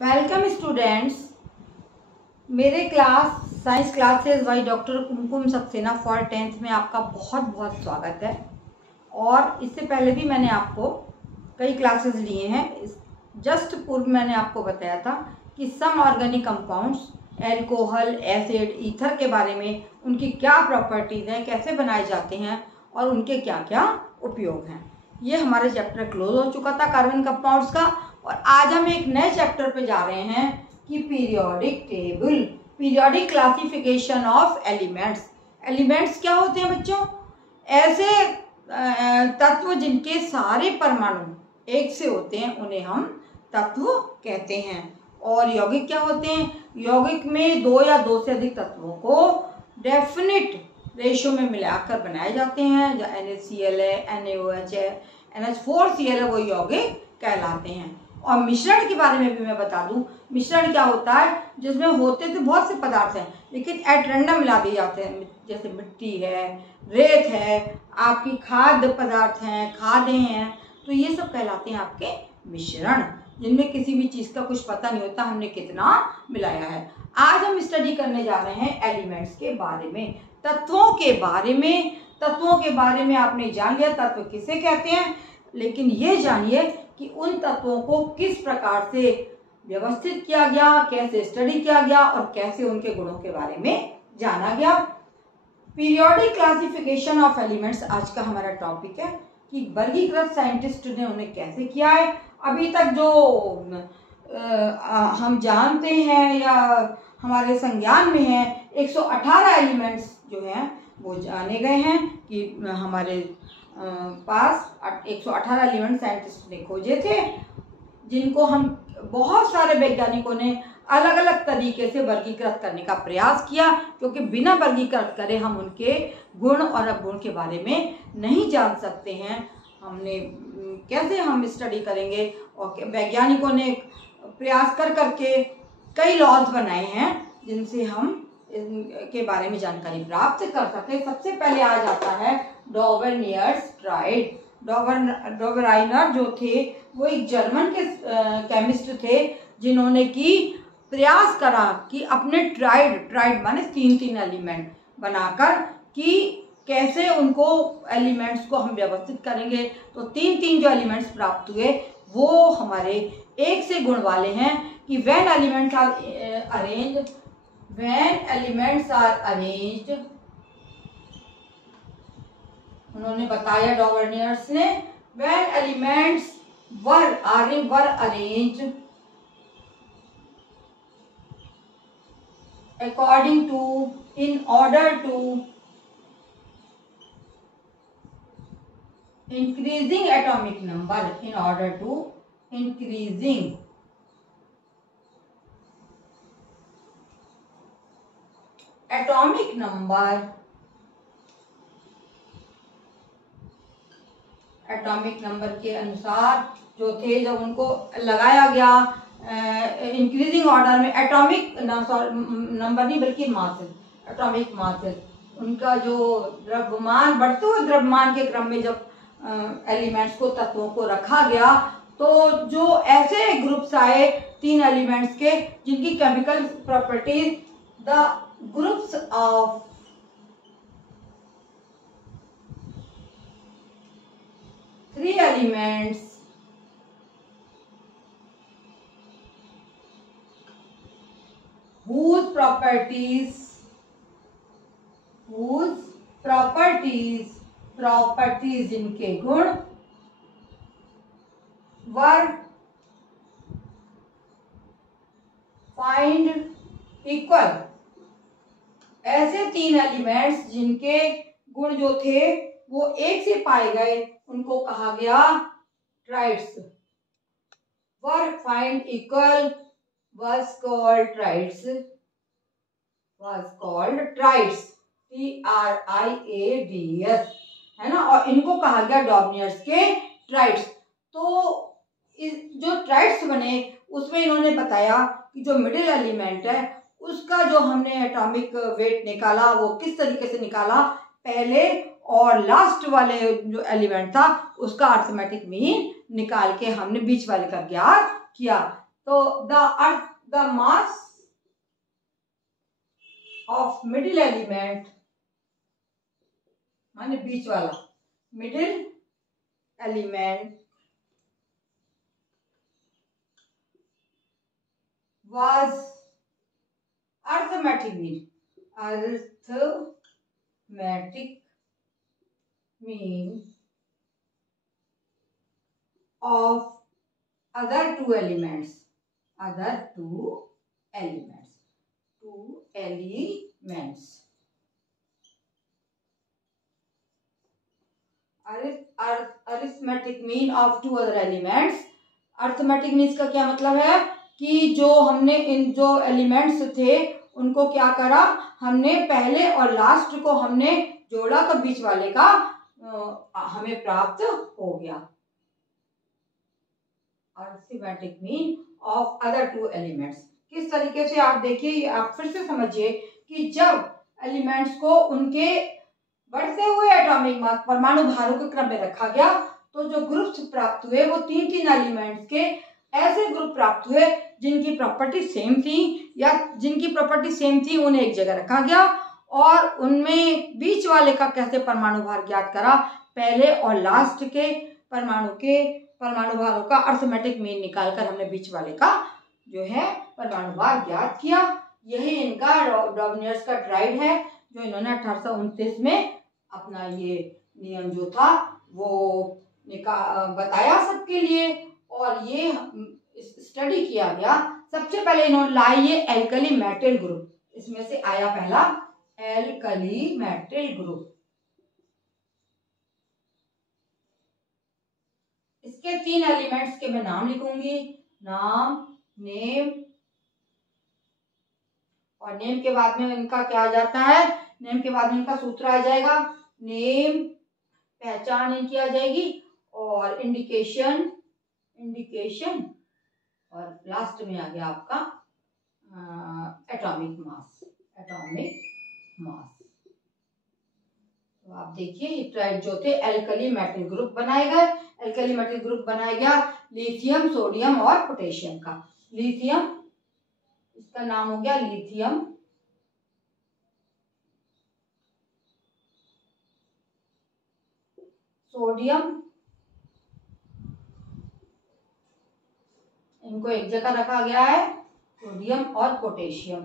Welcome students, मेरे class science classes by doctor Kumkum Saxena for 10th में आपका बहुत बहुत स्वागत है। और इससे पहले भी मैंने आपको कई क्लासेस लिए हैं। जस्ट पूर्व मैंने आपको बताया था कि some organic compounds, alcohol, acid, ether के बारे में, उनकी क्या प्रॉपर्टीज़ हैं, कैसे बनाए जाते हैं और उनके क्या क्या उपयोग हैं। ये हमारा चैप्टर क्लोज हो चुका था कार्बन कंपाउंड्स का, और आज हम एक नए चैप्टर पे जा रहे हैं कि periodic table, periodic classification of elements. Elements क्या होते हैं बच्चों? ऐसे तत्व जिनके सारे परमाणु एक से होते हैं उन्हें हम तत्व कहते हैं। और यौगिक क्या होते हैं? यौगिक में दो या दो से अधिक तत्वों को डेफिनिट रेशियो में मिलाकर बनाए जाते हैं। जो NaCl है, NaOH है, NH4Cl है, वो यौगिक कहलाते हैं। और मिश्रण के बारे में भी मैं बता दूं, मिश्रण क्या होता है? जिसमें होते तो बहुत से पदार्थ हैं लेकिन एट रैंडम मिला दिए जाते हैं। जैसे मिट्टी है, रेत है, आपकी खाद्य पदार्थ हैं, खादें हैं, तो ये सब कहलाते हैं आपके मिश्रण, जिनमें किसी भी चीज़ का कुछ पता नहीं होता हमने कितना मिलाया है। आज हम स्टडी करने जा रहे हैं एलिमेंट्स के बारे में, तत्वों के बारे में। तत्वों के बारे में आपने जान लिया तत्व किसे कहते हैं, लेकिन ये जानिए कि उन तत्वों को किस प्रकार से व्यवस्थित किया गया, कैसे स्टडी किया गया और कैसे उनके गुणों के बारे में जाना गया। पीरियोडिक क्लासिफिकेशन ऑफ एलिमेंट्स आज का हमारा टॉपिक है कि वर्गीकृत साइंटिस्ट ने उन्हें कैसे किया है। अभी तक जो हम जानते हैं या हमारे संज्ञान में है, 118 एलिमेंट्स जो हैं वो जाने गए हैं कि हमारे पास 118 एलिमेंट साइंटिस्ट ने खोजे थे, जिनको हम बहुत सारे वैज्ञानिकों ने अलग अलग तरीके से वर्गीकृत करने का प्रयास किया, क्योंकि बिना वर्गीकृत करे हम उनके गुण और अवगुण के बारे में नहीं जान सकते हैं। हमने कैसे हम स्टडी करेंगे? और वैज्ञानिकों ने प्रयास कर करके कई लॉज बनाए हैं जिनसे हम के बारे में जानकारी प्राप्त कर सकते हैं। सबसे पहले आ जाता है डॉवरनियर्स ट्राइड। डॉवरनायर जो थे वो एक जर्मन के केमिस्ट थे, जिन्होंने की प्रयास करा कि अपने ट्राइड माने तीन एलिमेंट बनाकर कि कैसे उनको एलिमेंट्स को हम व्यवस्थित करेंगे। तो तीन जो एलिमेंट्स प्राप्त हुए वो हमारे एक से गुण वाले हैं कि when elements are arranged, उन्होंने बताया डॉवरनियर्स ने, when elements were arranged according to, in order to increasing atomic number, in order to increasing atomic number, atomic number के अनुसार जो थे, जब उनको लगाया गया इंक्रीजिंग ऑर्डर में, एटॉमिक नंबर नहीं बल्कि मासेस, एटॉमिक मासेस, उनका जो द्रव्यमान, बढ़ते हुए द्रव्यमान के क्रम में जब एलिमेंट्स को, तत्वों को रखा गया, तो जो ऐसे ग्रुप्स आए तीन एलिमेंट्स के जिनकी chemical properties, the groups of three elements whose properties इनके गुण were find equal। ऐसे तीन एलिमेंट्स जिनके गुण जो थे वो एक से पाए गए, उनको कहा गया triads. were find equal was called triads, TRIADS, है ना। और इनको कहा गया डॉवरनियर्स के ट्राइड्स। तो जो ट्राइड्स बने उसमें इन्होंने बताया कि जो मिडिल एलिमेंट है उसका जो हमने एटॉमिक वेट निकाला वो किस तरीके से निकाला, पहले और लास्ट वाले जो एलिमेंट था उसका अर्थमेटिक मीन निकाल के हमने बीच वाले का ज्ञात किया। तो the mass of middle element माने बीच वाला, middle element was arithmetic mean of other two elements. Arithmetic mean of two other elements. Arithmetic means का क्या मतलब है कि जो हमने इन जो एलिमेंट्स थे उनको क्या करा, हमने पहले और लास्ट को हमने जोड़ा तो बीच वाले का हमें प्राप्त हो गया। Arithmetic mean of other two elements किस तरीके से, आप देखिए, आप फिर से समझिए कि जब एलिमेंट्स को उनके बढ़ते हुए एटॉमिक मास परमाणु भारों के क्रम में रखा गया तो जो ग्रुप्स प्राप्त हुए वो तीन एलिमेंट्स के ऐसे ग्रुप प्राप्त हुए जिनकी प्रॉपर्टी सेम थी, या जिनकी प्रॉपर्टी सेम थी उन्हें एक जगह रखा गया और उनमें बीच वाले का कैसे परमाणु भार ज्ञात करा, पहले और लास्ट के परमाणु भारों का अर्थमेटिक मीन निकालकर हमने बीच वाले का जो है परमाणु भार ज्ञात किया। यही इनका डॉबनियर्स का ट्राइड है जो इन्होंने 1829 में अपना ये नियम जो था वो बताया सबके लिए, और ये स्टडी किया गया। सबसे पहले इन्होंने लाया ये एल्कली मेटल ग्रुप, इसमें से आया पहला एल्कली मेटल ग्रुप। इसके 3 एलिमेंट्स के मैं नाम लिखूंगी, नाम, नेम, और नेम के बाद में इनका क्या आ जाता है, नेम के बाद में इनका सूत्र आ जाएगा, नेम पहचान इनकी आ जाएगी, और इंडिकेशन, और लास्ट में आ गया आपका एटॉमिक मास। तो आप देखिए ये ट्राइड जो थे एल्कली मेटल ग्रुप बनाए गए। एल्कली मेटल ग्रुप बनाया गया लिथियम, सोडियम और पोटेशियम का। लिथियम, इसका नाम हो गया लिथियम, सोडियम, इनको एक जगह रखा गया है, सोडियम और पोटेशियम।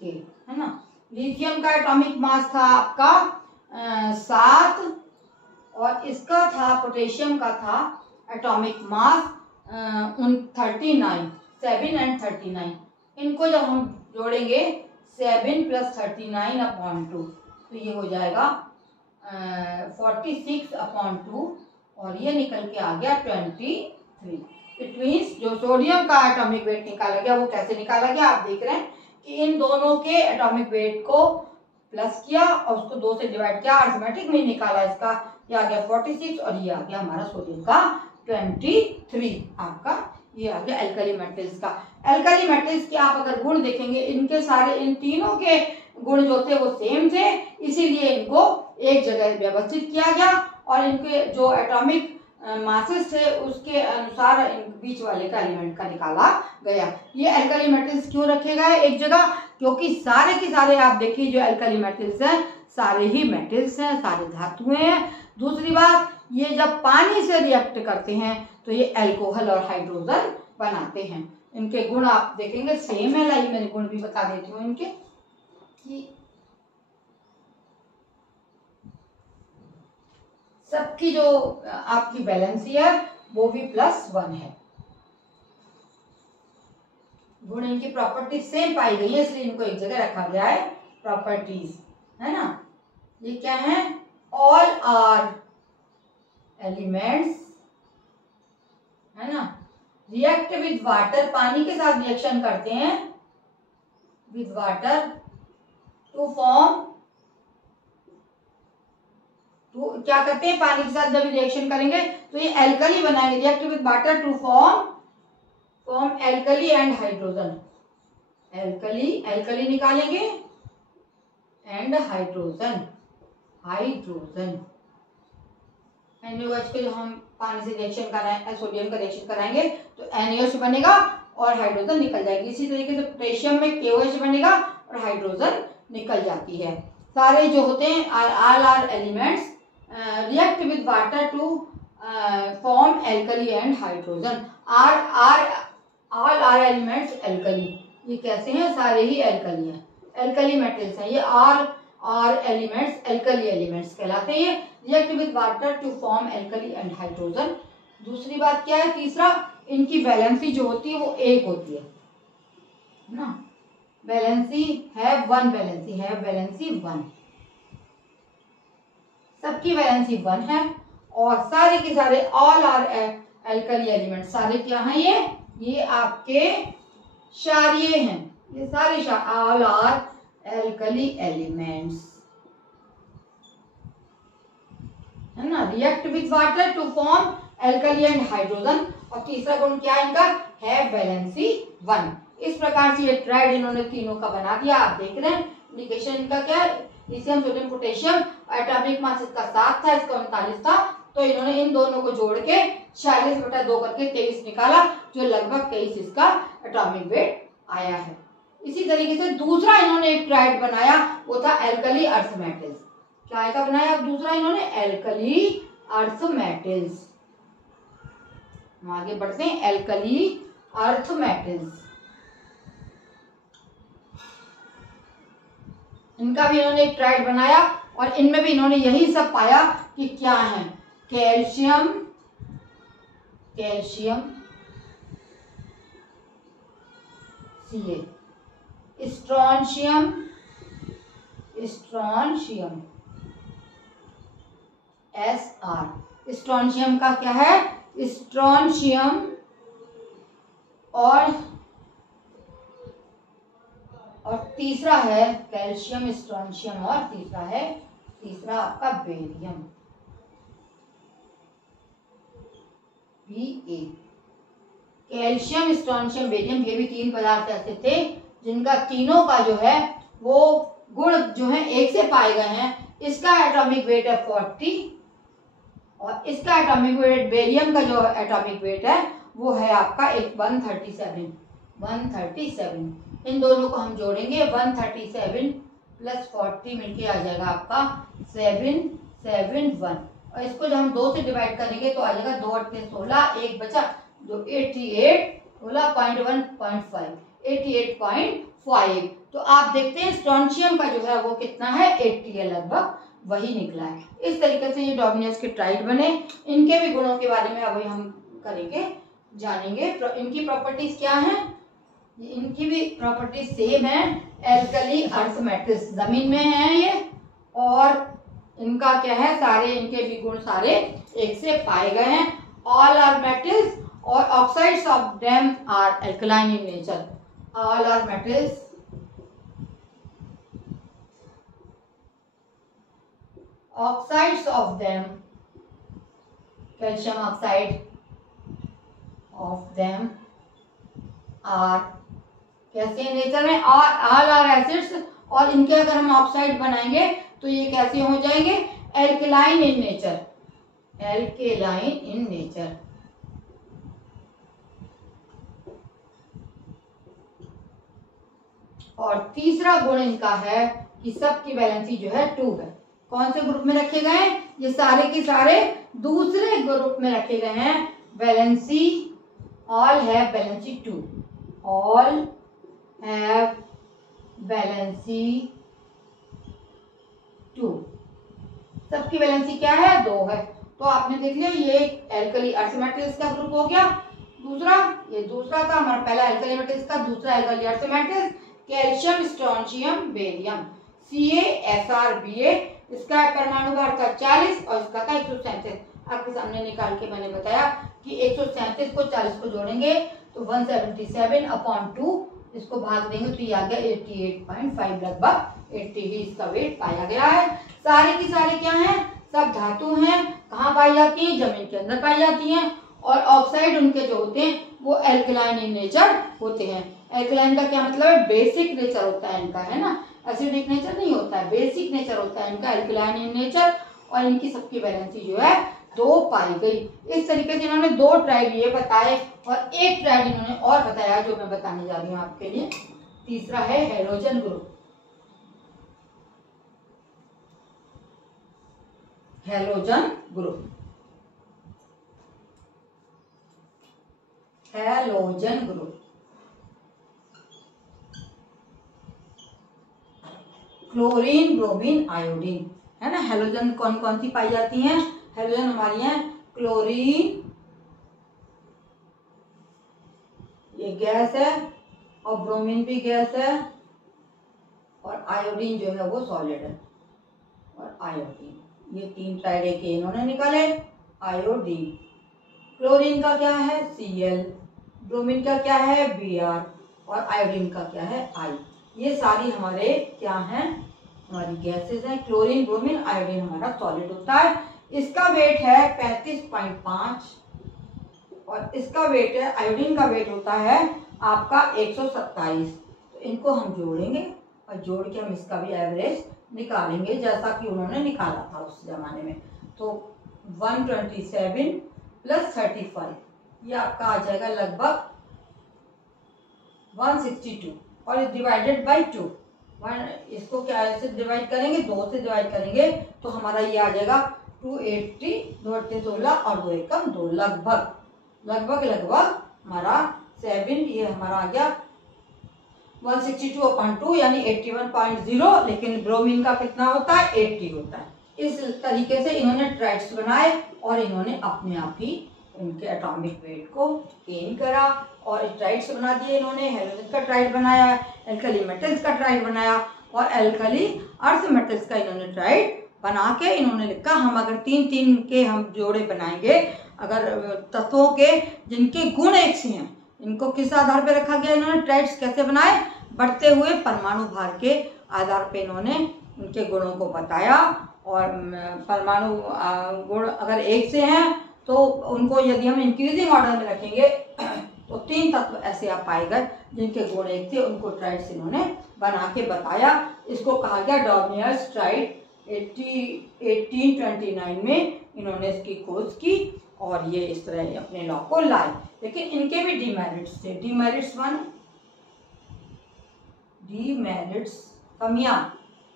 है ना। लिथियम का एटॉमिक मास था आपका 7, और इसका था, पोटेशियम का था एटॉमिक मास 39, 7 and 39। इनको जब हम जोड़ेंगे 7 + 39/2 तो ये हो जाएगा 46/2, और ये निकल के आ गया 23। इट मीन्स जो सोडियम का एटॉमिक वेट निकाला गया वो कैसे निकाला गया, आप देख रहे हैं कि इन दोनों के एटॉमिक वेट को प्लस किया और उसको 2 से डिवाइड किया, अर्थमेटिक में निकाला इसका, ये आ गया 46 और ये आ गया हमारा सोडियम का 23। आपका ये आ गया एल्कली मेटल्स का। एल्कली मेटल्स के आप अगर गुण देखेंगे, इनके सारे इन तीनों के गुण जो थे वो सेम थे, इसीलिए इनको एक जगह व्यवस्थित किया गया और इनके जो एटॉमिक मासेस थे उसके अनुसार बीच वाले का एलिमेंट का निकाला गया। ये एल्कली मेटल्स क्यों रखे गए एक जगह, क्योंकि सारे के सारे आप देखिए जो एल्कली मेटल्स हैं सारे ही मेटल्स हैं, सारे धातुएं हैं। दूसरी बात, ये जब पानी से रिएक्ट करते हैं तो ये अल्कोहल और हाइड्रोजन बनाते हैं। इनके गुण आप देखेंगे सेम है, लाइक मैंने गुण भी बता देती हूँ इनके कि सबकी जो आपकी बैलेंसी है वो भी +1 है। गुण इनकी प्रॉपर्टी सेम पाई गई है इसलिए इनको एक जगह रखा गया है, प्रॉपर्टीज, है ना। ये क्या है, ऑल आर एलिमेंट्स, है ना, रिएक्ट विद वाटर, पानी के साथ रिएक्शन करते हैं विद वाटर टू फॉर्म, तो क्या करते हैं पानी के साथ जब रिएक्शन करेंगे तो ये एल्कली बनाएंगे, react with water to form alkali and hydrogen. Alkali निकालेंगे एंड हाइड्रोजन। NaOH के जो हम पानी से रिएक्शन कराएं, सोडियम का रिएक्शन कराएंगे तो NaOH बनेगा और हाइड्रोजन निकल जाएगी। इसी तरीके से पोटेशियम में KOH बनेगा और हाइड्रोजन निकल जाती है। सारे जो होते हैं all are elements react with water to form alkali and hydrogen. All are elements alkali, ये कैसे हैं? सारे ही एल्कली हैं, एल्कली मेटल्स हैं। ये आर एलिमेंट्स एल्कली एलिमेंट्स कहलाते हैं। React with water to form alkali and hydrogen. दूसरी बात क्या है? तीसरा, इनकी वैलेंसी जो होती है वो एक होती है ना, वैलेंसी है वन, वैलेंसी वन, सबकी वैलेंसी वन है। और सारे के सारे ऑल आर एल्कली एलिमेंट, सारे क्या हैं? ये आपके क्षारीय हैं, ये सारे ऑल आर एल्कली एलिमेंट्स है ना। React with water to form alkali and hydrogen. और तीसरा गुण क्या है इनका? है वैलेंसी वन। इस प्रकार से ये ट्राइड इन्होंने तीनों का बना दिया। आप देख रहे हैं इंडिकेशन इनका क्या है? Lithium sodium potassium, atomic mass इसका 7 था, इसका 39 था, तो इन्होंने इन दोनों को जोड़ के 46/2 करके 23 निकाला, जो लगभग 23 इसका एटॉमिक वेट आया है। इसी तरीके से दूसरा इन्होंने एक ट्राइड बनाया, वो था एल्कली अर्थ मेटल्स। क्या का बनाया दूसरा इन्होंने? Alkali earth metals. आगे बढ़ते हैं, एल्कली अर्थ मेटल्स। इनका भी इन्होंने एक ट्राइड बनाया और इनमें भी इन्होंने यही सब पाया कि क्या है? Calcium, Ca, strontium, Sr। Strontium का क्या है? स्ट्रोंशियम और तीसरा है कैल्शियम, स्ट्रोंशियम और तीसरा आपका barium, Ba। Calcium, strontium, barium, ये भी 3 पदार्थ ऐसे थे जिनका तीनों का जो है वो गुण जो है एक से पाए गए हैं। इसका एटॉमिक वेट है 40 और इसका एटॉमिक वेट, बेरियम का जो एटॉमिक वेट है वो है आपका 137। इन दोनों को हम जोड़ेंगे, 137 + 40 मिलके आ जाएगा आपका 771। और इसको जब हम 2 से डिवाइड करेंगे तो आ जाएगा 2 × 8 = 16, एक बचा जो 88, 0.1.5, 88.5। तो आप देखते हैं स्ट्रोंशियम का जो है वो कितना है? 80 है, लगभग वही निकला है। इस तरीके से ये डॉमिनस के ट्राइड बने। इनके भी गुणों के बारे में अभी हम करेंगे, जानेंगे। इनकी प्रॉपर्टीज क्या हैं? इनकी भी प्रॉपर्टीज सेम है। एल्कली अर्थ मेटल्स, जमीन में है ये, और इनका क्या है? सारे इनके भी गुण सारे एक से पाए गए हैं। ऑल आर मेटल्स और oxides of them are alkaline in nature. All are metals, oxides of them, calcium oxide of them are कैसे नेचर में? ऑल आर एसिड्स, और इनके अगर हम ऑक्साइड बनाएंगे तो ये कैसे हो जाएंगे? एल्कलाइन इन नेचर, और तीसरा गुण इनका है कि सबकी वैलेंसी जो है 2 है। कौन से ग्रुप में रखे गए हैं? ये सारे के सारे दूसरे ग्रुप में रखे गए हैं। Valency, all have valency 2, all have valency 2। सबकी वैलेंसी क्या है? 2 है। तो आपने देख लिया, ये एल्कली अर्थ मेटल्स का ग्रुप हो गया। दूसरा, ये दूसरा था हमारा, पहला एल्कली मेटल्स का, दूसरा alkali earth metals, calcium, strontium, barium, CaSrBa। इसका परमाणु भार था 40 और इसका था 137। आपके सामने निकाल के मैंने बताया कि 137 को 40 को जोड़ेंगे तो 177/2, इसको भाग देंगे तो ये आ गया 88.5, लगभग 80 ही इसका वेट पाया गया है। सारे की सारे क्या हैं? सब धातु हैं। कहाँ पाई जाती है? जमीन के अंदर पाई जाती हैं। और ऑक्साइड उनके जो होते हैं वो एल्कलाइन इन नेचर होते हैं। एल्कलाइन का क्या मतलब है? बेसिक नेचर होता है इनका, है ना, एसिडिक नेचर नहीं होता है, बेसिक नेचर होता है इनका, एल्कलाइन इन नेचर। और इनकी सबकी वैलेंसी जो है 2 पाई गई। इस तरीके से इन्होंने 2 ट्राइड ये बताए और एक ट्राइड इन्होंने और बताया जो मैं बताने जा रही हूँ आपके लिए। तीसरा है halogen group. Halogen group, halogen group. Chlorine, bromine, iodine, है ना। हैलोजन कौन कौन सी पाई जाती हैं? हैलोजन हमारी हैं क्लोरीन, ये गैस है, और ब्रोमीन भी गैस है, और आयोडीन जो है वो सॉलिड है, और आयोडीन। ये 3 ट्राइड के इन्होंने निकाले। आयोडीन, क्लोरीन का क्या है? Cl, ब्रोमीन का क्या है? Br, और आयोडीन का क्या है? I। ये सारी हमारे क्या हैं? हमारी गैसेस हैं। क्लोरीन, ब्रोमीन, आयोडीन हमारा सॉलिड होता है। इसका वेट है 35.5 और इसका वेट है, आयोडीन का वेट होता है आपका 127। तो इनको हम जोड़ेंगे और जोड़ के हम इसका भी एवरेज निकालेंगे जैसा कि उन्होंने निकाला था उस जमाने में। तो 127 + 35 ये आपका आ जाएगा लगभग 162 और डिवाइडेड बाई 2। इसको क्या से डिवाइड करेंगे? 2 से डिवाइड करेंगे तो हमारा ये आ जाएगा 280, 2 8 16 और 2 एकम 2, लगभग हमारा 7, ये हमारा आ गया 162/2 यानी 81.0। लेकिन ब्रोमीन का कितना होता है? 80 होता है। इस तरीके से इन्होंने ट्राइड्स बनाए और इन्होंने अपने आप ही उनके एटॉमिक वेट को गेन करा और ट्राइड्स बना दिए इन्होंने। हैलोजन का ट्राइड बनाया, एल्कली मेटल्स का ट्राइड बनाया और एल्कली अर्थ मेटल्स का इन्होंने ट्राइड बना के इन्होंने लिखा हम अगर 3-3 के हम जोड़े बनाएंगे, अगर तत्वों के जिनके गुण एक से हैं, इनको किस आधार पर रखा गया? इन्होंने ट्राइड्स कैसे बनाए? बढ़ते हुए परमाणु भार के आधार पे इन्होंने उनके गुणों को बताया। और परमाणु गुण अगर एक से हैं तो उनको यदि हम इंक्रीजिंग ऑर्डर में रखेंगे तो 3 तत्व ऐसे आप पाएगा जिनके गुण एक थे, उनको ट्राइड्स इन्होंने बना के बताया। इसको कहा गया डॉर्नियर्स ट्राइड। 1829 में इन्होंने इसकी खोज की और ये इस तरह अपने लॉ को लाए। लेकिन इनके भी डिमेरिट्स थे। डिमेरिट्स 1, डिमेरिट्स कमियां,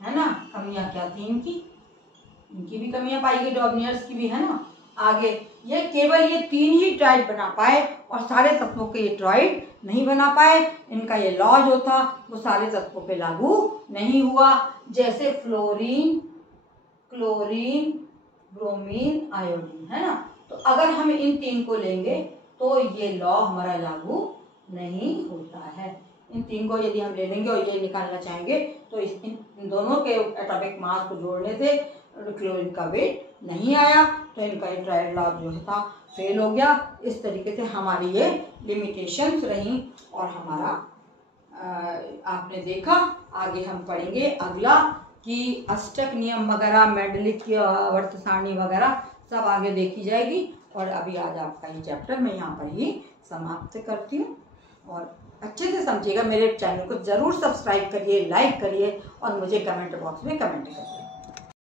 है ना। कमियां क्या थी इनकी भी कमियां पाई गई, डॉर्नियर्स की भी, है ना। आगे ये केवल ये 3 ही ट्राइड बना पाए और सारे तत्वों के ये ट्राइड नहीं बना पाए। इनका ये लॉ जो था वो सारे तत्वों पे लागू नहीं हुआ। जैसे फ्लोरीन, क्लोरीन, ब्रोमीन, आयोडीन, है ना। तो अगर हम इन 3 को लेंगे तो ये लॉ हमारा लागू नहीं होता है। इन 3 को यदि हम ले लेंगे और ये निकालना चाहेंगे तो इन दोनों के एटॉमिक मास को जोड़ने से क्लोरीन का वेट नहीं आया, तो इनका ट्राइड लॉ जो था फेल हो गया। इस तरीके से हमारी ये लिमिटेशंस रही और हमारा आपने देखा। आगे हम पढ़ेंगे अगला कि अष्टक नियम वगैरह, मेंडलिक की आवर्त सारणी वगैरह सब आगे देखी जाएगी। और अभी आज आपका ये चैप्टर मैं यहाँ पर ही समाप्त करती हूँ। और अच्छे से समझिएगा, मेरे चैनल को ज़रूर सब्सक्राइब करिए, लाइक करिए और मुझे कमेंट बॉक्स में कमेंट करिए।